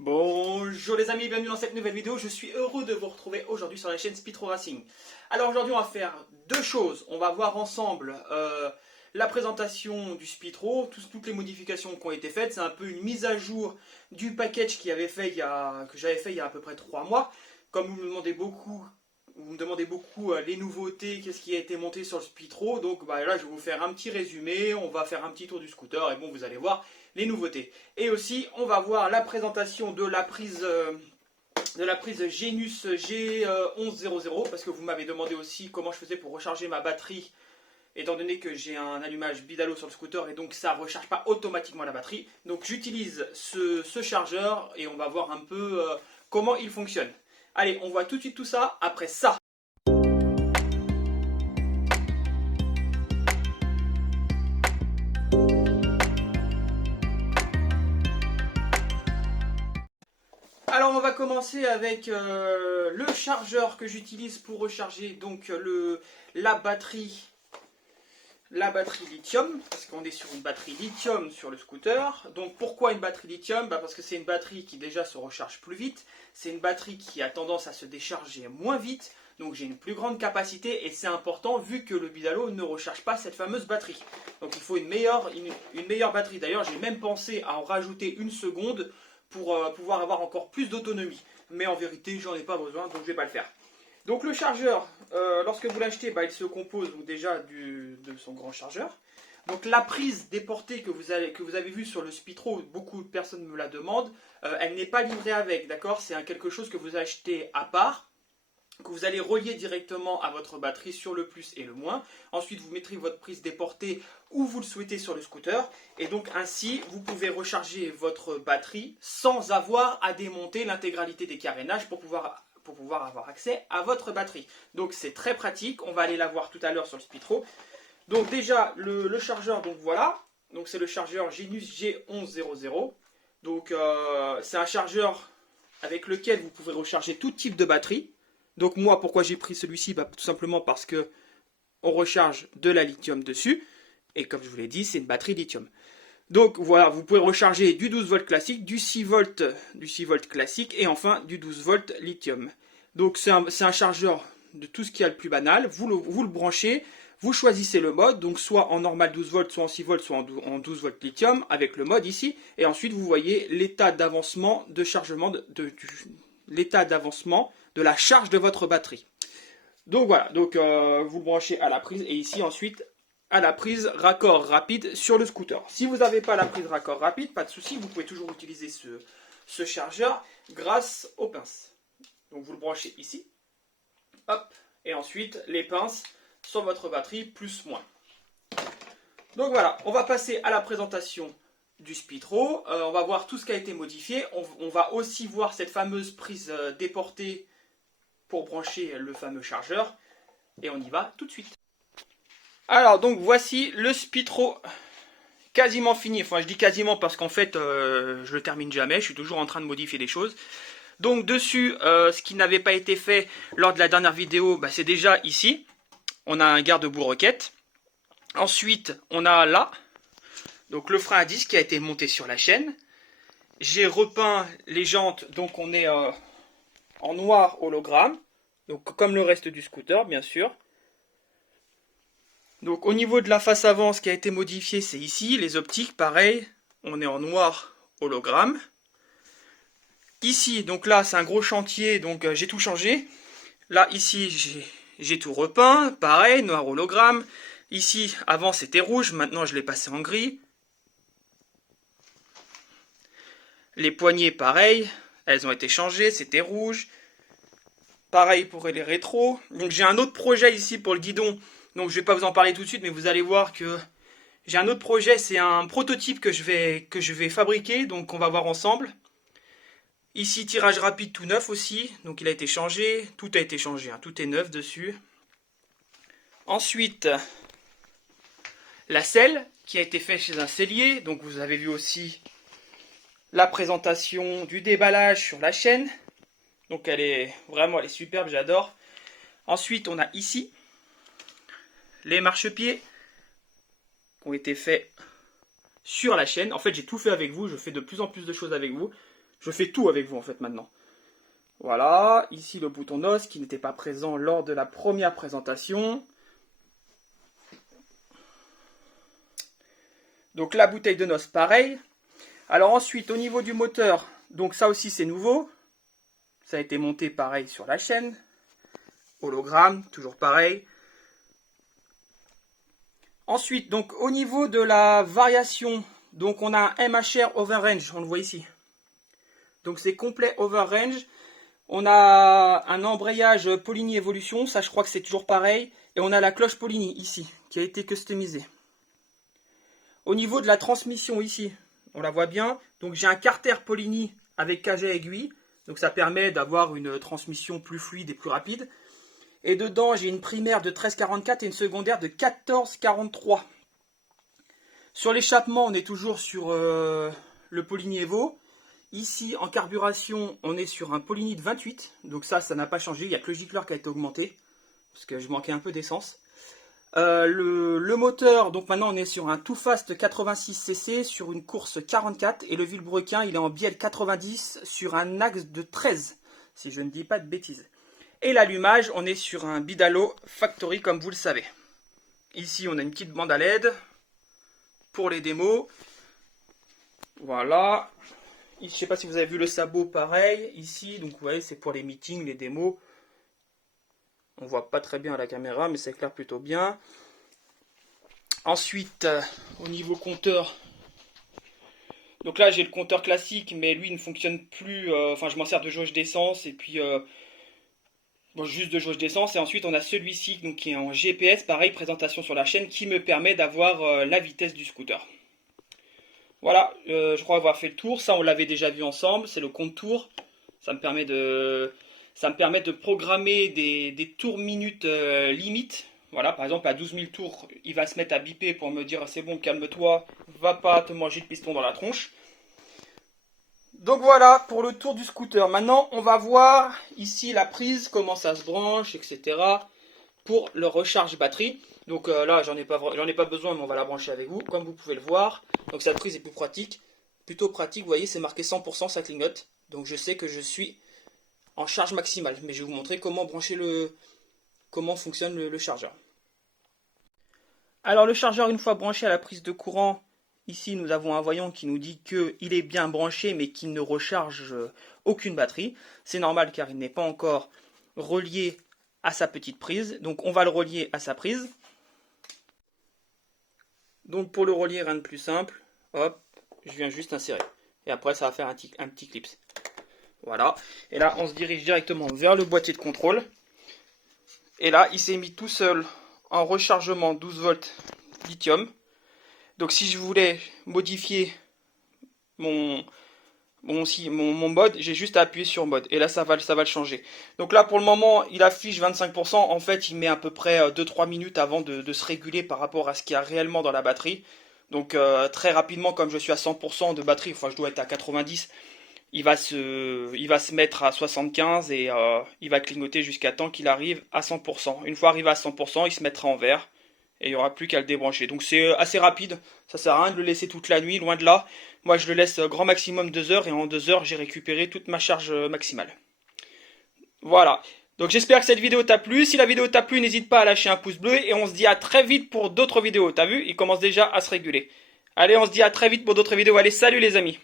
Bonjour les amis, bienvenue dans cette nouvelle vidéo. Je suis heureux de vous retrouver aujourd'hui sur la chaîne Speedro Racing. Alors aujourd'hui on va faire deux choses. On va voir ensemble la présentation du Speedro, toutes les modifications qui ont été faites. C'est un peu une mise à jour du package que j'avais fait il y a à peu près 3 mois. Comme vous me demandez beaucoup les nouveautés, qu'est-ce qui a été monté sur le Speedro. Donc là je vais vous faire un petit résumé, on va faire un petit tour du scooter et bon vous allez voir les nouveautés. Et aussi, on va voir la présentation de la prise Genus G1100 parce que vous m'avez demandé aussi comment je faisais pour recharger ma batterie étant donné que j'ai un allumage Bidalo sur le scooter et donc ça ne recharge pas automatiquement la batterie. Donc j'utilise ce chargeur et on va voir un peu comment il fonctionne. Allez, on voit tout de suite tout ça après ça. Alors on va commencer avec le chargeur que j'utilise pour recharger donc la batterie lithium, parce qu'on est sur une batterie lithium sur le scooter. Donc pourquoi une batterie lithium? Parce que c'est une batterie qui déjà se recharge plus vite, c'est une batterie qui a tendance à se décharger moins vite, donc j'ai une plus grande capacité et c'est important vu que le Bidalo ne recharge pas cette fameuse batterie. Donc il faut une meilleure batterie. D'ailleurs j'ai même pensé à en rajouter une seconde pour pouvoir avoir encore plus d'autonomie. Mais en vérité, j'en ai pas besoin, donc je ne vais pas le faire. Donc le chargeur, lorsque vous l'achetez, il se compose déjà de son grand chargeur. Donc la prise déportée que vous avez vue sur le Speedro, beaucoup de personnes me la demandent, elle n'est pas livrée avec, d'accord? C'est quelque chose que vous achetez à part, que vous allez relier directement à votre batterie sur le plus et le moins. Ensuite, vous mettrez votre prise déportée où vous le souhaitez sur le scooter. Et donc ainsi, vous pouvez recharger votre batterie sans avoir à démonter l'intégralité des carénages pour pouvoir avoir accès à votre batterie. Donc c'est très pratique. On va aller la voir tout à l'heure sur le Speedro. Donc déjà, le chargeur, donc voilà. Donc c'est le chargeur Genus G1100. Donc c'est un chargeur avec lequel vous pouvez recharger tout type de batterie. Donc moi, pourquoi j'ai pris celui-ci? Tout simplement parce que on recharge de la lithium dessus. Et comme je vous l'ai dit, c'est une batterie lithium. Donc voilà, vous pouvez recharger du 12 volts classique, du 6 volts classique et enfin du 12 volts lithium. Donc c'est un chargeur de tout ce qu'il y a le plus banal. Vous le branchez, vous choisissez le mode, donc soit en normal 12 volts, soit en 6 volts, soit en 12 volts lithium avec le mode ici. Et ensuite vous voyez l'état d'avancement de chargement l'état d'avancement de la charge de votre batterie. Donc voilà, donc vous le branchez à la prise et ici ensuite à la prise raccord rapide sur le scooter. Si vous n'avez pas la prise raccord rapide, pas de souci, vous pouvez toujours utiliser ce chargeur grâce aux pinces. Donc vous le branchez ici, hop, et ensuite les pinces sur votre batterie plus moins. Donc voilà, on va passer à la présentation du Speedro. On va voir tout ce qui a été modifié. On va aussi voir cette fameuse prise déportée pour brancher le fameux chargeur. Et on y va tout de suite. Alors donc voici le Speedro quasiment fini. Enfin je dis quasiment parce qu'en fait je le termine jamais. Je suis toujours en train de modifier des choses. Donc dessus, ce qui n'avait pas été fait lors de la dernière vidéo, c'est déjà ici. On a un garde-boue roquette. Ensuite on a là. Donc le frein à disque qui a été monté sur la chaîne. J'ai repeint les jantes, donc on est en noir hologramme. Donc comme le reste du scooter bien sûr. Donc au niveau de la face avant, ce qui a été modifié c'est ici. Les optiques pareil, on est en noir hologramme. Ici, donc là c'est un gros chantier, donc j'ai tout changé. Là ici j'ai tout repeint, pareil, noir hologramme. Ici avant c'était rouge, maintenant je l'ai passé en gris. Les poignées, pareil, elles ont été changées, c'était rouge. Pareil pour les rétros. Donc j'ai un autre projet ici pour le guidon. Donc je ne vais pas vous en parler tout de suite, mais vous allez voir que j'ai un autre projet. C'est un prototype que je vais fabriquer. Donc on va voir ensemble. Ici, tirage rapide tout neuf aussi. Donc il a été changé. Tout a été changé. Tout est neuf dessus. Ensuite, la selle qui a été faite chez un sellier. Donc vous avez vu aussi la présentation du déballage sur la chaîne. Donc elle est superbe, j'adore. Ensuite, on a ici les marchepieds qui ont été faits sur la chaîne. En fait, j'ai tout fait avec vous. Je fais de plus en plus de choses avec vous. Je fais tout avec vous en fait maintenant. Voilà, ici le bouton NOS qui n'était pas présent lors de la première présentation. Donc la bouteille de noces, pareil. Alors ensuite, au niveau du moteur, donc ça aussi c'est nouveau. Ça a été monté pareil sur la chaîne. Hologramme, toujours pareil. Ensuite, donc au niveau de la variation, donc on a un MHR Overrange, on le voit ici. Donc c'est complet Overrange. On a un embrayage Poligny Evolution, ça je crois que c'est toujours pareil. Et on a la cloche Poligny ici, qui a été customisée. Au niveau de la transmission ici, on la voit bien. Donc j'ai un carter Poligny avec cage à aiguille. Donc ça permet d'avoir une transmission plus fluide et plus rapide. Et dedans j'ai une primaire de 13,44 et une secondaire de 14,43. Sur l'échappement, on est toujours sur le Poligny Evo. Ici, en carburation, on est sur un Poligny de 28. Donc ça n'a pas changé. Il n'y a que le gicleur qui a été augmenté. Parce que je manquais un peu d'essence. Le moteur, donc maintenant on est sur un Too Fast 86cc sur une course 44. Et le vilebrequin, il est en bielle 90 sur un axe de 13. Si je ne dis pas de bêtises. Et l'allumage, on est sur un Bidalo Factory comme vous le savez. Ici, on a une petite bande à LED pour les démos. Voilà. Je ne sais pas si vous avez vu le sabot pareil ici, donc vous voyez c'est pour les meetings, les démos. On ne voit pas très bien à la caméra, mais ça éclaire plutôt bien. Ensuite, au niveau compteur, donc là j'ai le compteur classique, mais lui il ne fonctionne plus. Enfin, je m'en sers de jauge d'essence et puis bon, juste de jauge d'essence. Et ensuite on a celui-ci donc qui est en GPS, pareil présentation sur la chaîne, qui me permet d'avoir la vitesse du scooter. Voilà, je crois avoir fait le tour. Ça, on l'avait déjà vu ensemble. C'est le compte tour. Ça me permet de programmer des tours minutes limites. Voilà, par exemple, à 12 000 tours, il va se mettre à biper pour me dire c'est bon, calme-toi, va pas te manger de piston dans la tronche. Donc voilà pour le tour du scooter. Maintenant, on va voir ici la prise, comment ça se branche, etc. pour le recharge batterie. Donc là, j'en ai pas besoin, mais on va la brancher avec vous, comme vous pouvez le voir. Donc cette prise est plus pratique, plutôt pratique. Vous voyez, c'est marqué 100%, ça clignote. Donc je sais que je suis en charge maximale. Mais je vais vous montrer comment brancher comment fonctionne le chargeur. Alors le chargeur, une fois branché à la prise de courant, ici nous avons un voyant qui nous dit qu'il est bien branché, mais qu'il ne recharge aucune batterie. C'est normal car il n'est pas encore relié à sa petite prise. Donc on va le relier à sa prise. Donc pour le relier, rien de plus simple. Hop, je viens juste insérer. Et après ça va faire un petit clips. Voilà. Et là on se dirige directement vers le boîtier de contrôle. Et là il s'est mis tout seul en rechargement 12 volts lithium. Donc si je voulais modifier mon mode, j'ai juste à appuyer sur mode et là ça va le changer. Donc là pour le moment il affiche 25%, en fait il met à peu près 2-3 minutes avant de se réguler par rapport à ce qu'il y a réellement dans la batterie. Donc très rapidement, comme je suis à 100% de batterie, enfin je dois être à 90, il va se mettre à 75 et il va clignoter jusqu'à temps qu'il arrive à 100%. Une fois arrivé à 100%, il se mettra en vert. Et il n'y aura plus qu'à le débrancher. Donc c'est assez rapide, ça sert à rien de le laisser toute la nuit, loin de là. Moi je le laisse grand maximum 2 heures et en 2 heures j'ai récupéré toute ma charge maximale. Voilà, donc j'espère que cette vidéo t'a plu. Si la vidéo t'a plu, n'hésite pas à lâcher un pouce bleu et on se dit à très vite pour d'autres vidéos. T'as vu, il commence déjà à se réguler. Allez, on se dit à très vite pour d'autres vidéos. Allez, salut les amis!